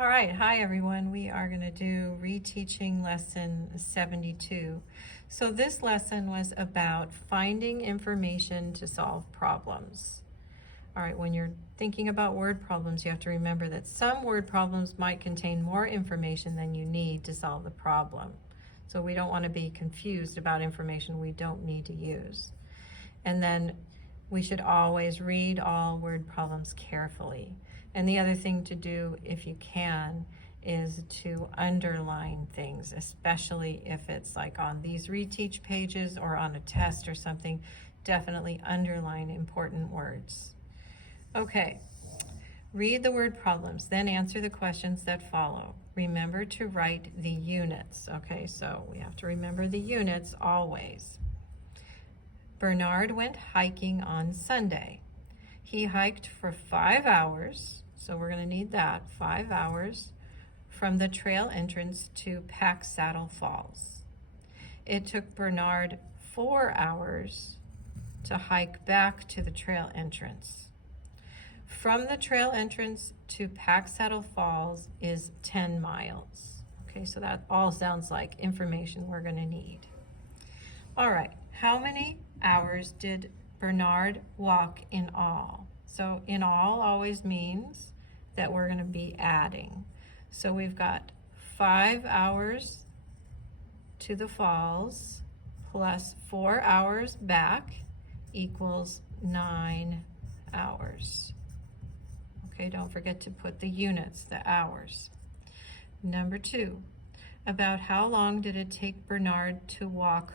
All right, hi everyone. We are going to do reteaching lesson 72. So this lesson was about finding information to solve problems. All right, when you're thinking about word problems, you have to remember that some word problems might contain more information than you need to solve the problem. So we don't want to be confused about information we don't need to use. And then we should always read all word problems carefully. And the other thing to do, if you can, is to underline things, especially if it's like on these reteach pages or on a test or something. Definitely underline important words. Okay, read the word problems, then answer the questions that follow. Remember to write the units. Okay, so we have to remember the units always. Bernard went hiking on Sunday. He hiked for 5 hours, so we're going to need that, 5 hours, from the trail entrance to Pack Saddle Falls. It took Bernard 4 hours to hike back to the trail entrance. From the trail entrance to Pack Saddle Falls is 10 miles. Okay, so that all sounds like information we're going to need. All right, how many hours did Bernard walk in all? So in all always means that we're going to be adding. So we've got 5 hours to the falls plus 4 hours back equals 9 hours. Okay, don't forget to put the units, the hours. Number 2, about how long did it take Bernard to walk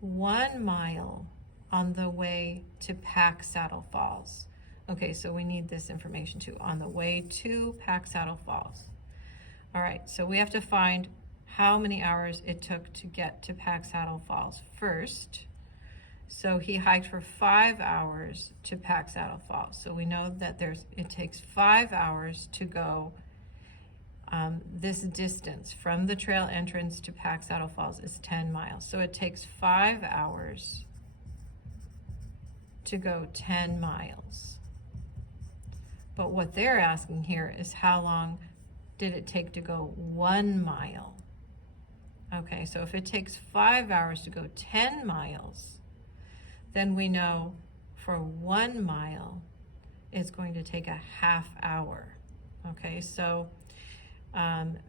1 mile on the way to Pack Saddle Falls? Okay, so we need this information too, on the way to Pack Saddle Falls. All right, so we have to find how many hours it took to get to Pack Saddle Falls first. So he hiked for 5 hours to Pack Saddle Falls. So we know that it takes 5 hours to go this distance from the trail entrance to Pack Saddle Falls is 10 miles. So it takes 5 hours to go 10 miles. But what they're asking here is how long did it take to go 1 mile? Okay, so if it takes 5 hours to go 10 miles, then we know for 1 mile it's going to take a half hour. Okay, so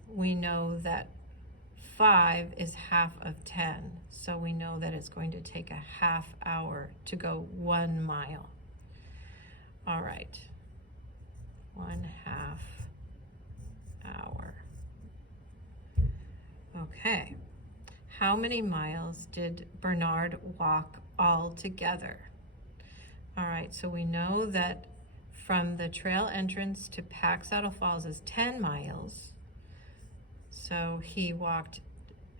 we know that 5 is half of 10, so we know that it's going to take a half hour to go 1 mile. All right, 1/2 hour. Okay, how many miles did Bernard walk all together? All right, so we know that from the trail entrance to Pack Saddle Falls is 10 miles. So he walked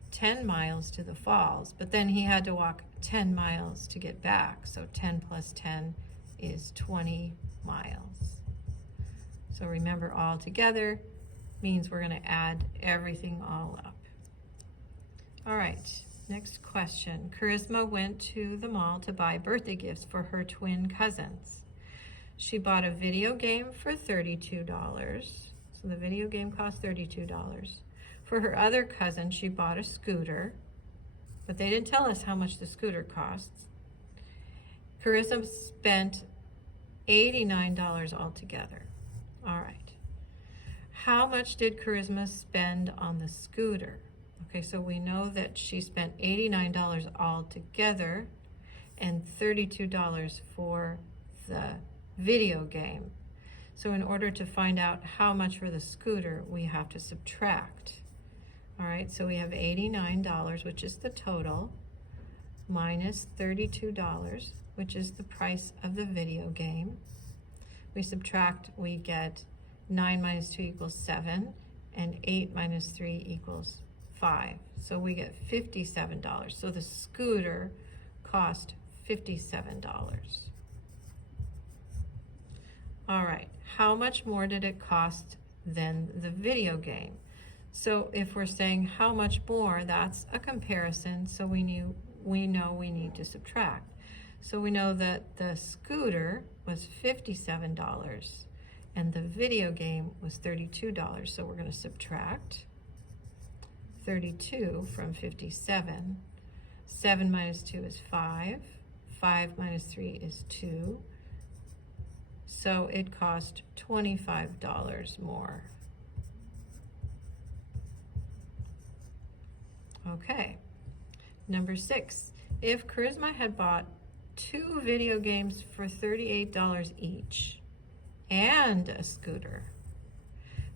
10 miles to the falls, but then he had to walk 10 miles to get back. So 10 plus 10 is 20 miles. So remember, all together means we're going to add everything all up. All right, next question. Charisma went to the mall to buy birthday gifts for her twin cousins. She bought a video game for $32. So the video game cost $32. For her other cousin, she bought a scooter, but they didn't tell us how much the scooter costs. Charisma spent $89 altogether. All right. How much did Charisma spend on the scooter? Okay, so we know that she spent $89 altogether and $32 for the video game. So in order to find out how much for the scooter, we have to subtract. All right, so we have $89, which is the total, minus $32, which is the price of the video game. We subtract, we get 9 minus 2 equals 7, and 8 minus 3 equals 5. So we get $57. So the scooter cost $57. All right, how much more did it cost than the video game? So if we're saying how much more, that's a comparison, so we know we need to subtract. So we know that the scooter was $57 and the video game was $32. So we're going to subtract 32 from 57. 7 minus 2 is 5. 5 minus 3 is 2. So it cost $25 more. Okay, number 6. If Charisma had bought 2 video games for $38 each and a scooter,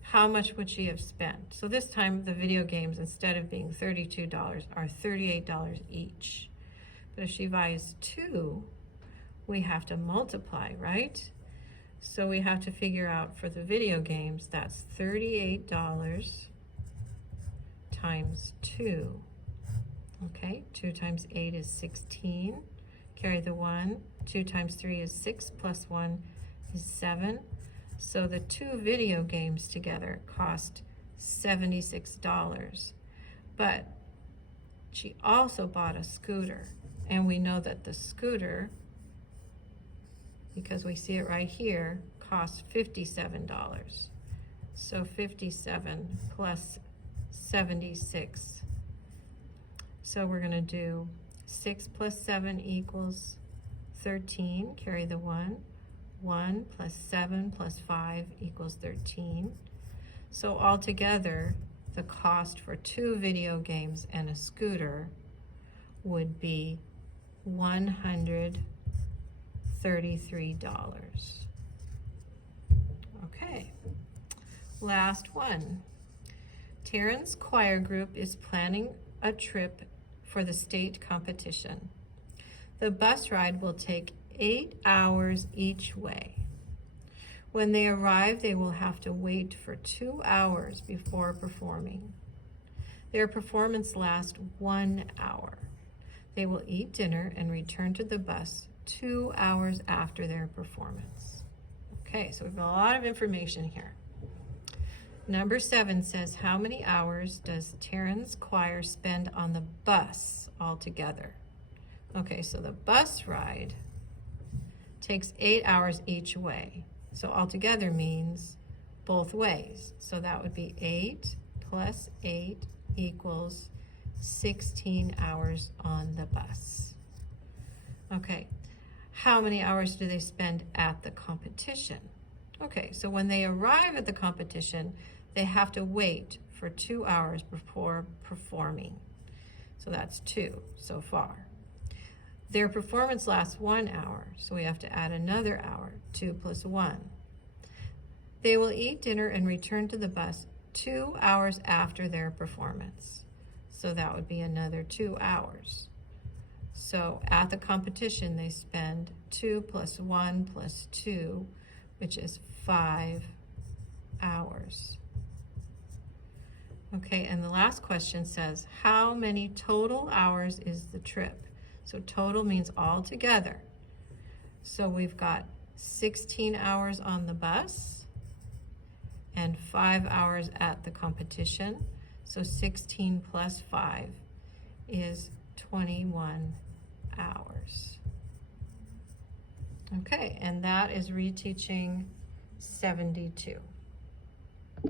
how much would she have spent? So this time the video games, instead of being $32, are $38 each. But if she buys 2, we have to multiply, right? So we have to figure out for the video games, that's $38 times 2. Okay, 2 times 8 is 16. Carry the 1. 2 times 3 is 6, plus 1 is 7. So the 2 video games together cost $76. But she also bought a scooter. And we know that the scooter, because we see it right here, costs $57. So 57 plus 76. So we're going to do 6 plus 7 equals 13. Carry the 1. 1 plus 7 plus 5 equals 13. So altogether, the cost for 2 video games and a scooter would be $133. Okay, last one. Taryn's choir group is planning a trip for the state competition. The bus ride will take 8 hours each way. When they arrive, they will have to wait for 2 hours before performing. Their performance lasts 1 hour. They will eat dinner and return to the bus 2 hours after their performance. Okay, so we have a lot of information here. Number 7 says, how many hours does Taryn's choir spend on the bus altogether? Okay, so the bus ride takes 8 hours each way. So altogether means both ways. So that would be 8 plus 8 equals 16 hours on the bus. Okay, how many hours do they spend at the competition? Okay, so when they arrive at the competition, they have to wait for 2 hours before performing. So that's 2 so far. Their performance lasts 1 hour, so we have to add another hour, 2 plus 1. They will eat dinner and return to the bus 2 hours after their performance. So that would be another 2 hours. So at the competition, they spend 2 plus 1 plus 2, which is 5 hours. Okay, and the last question says, how many total hours is the trip? So total means all together. So we've got 16 hours on the bus and 5 hours at the competition. So 16 plus 5 is 21 hours. Okay, and that is reteaching 72.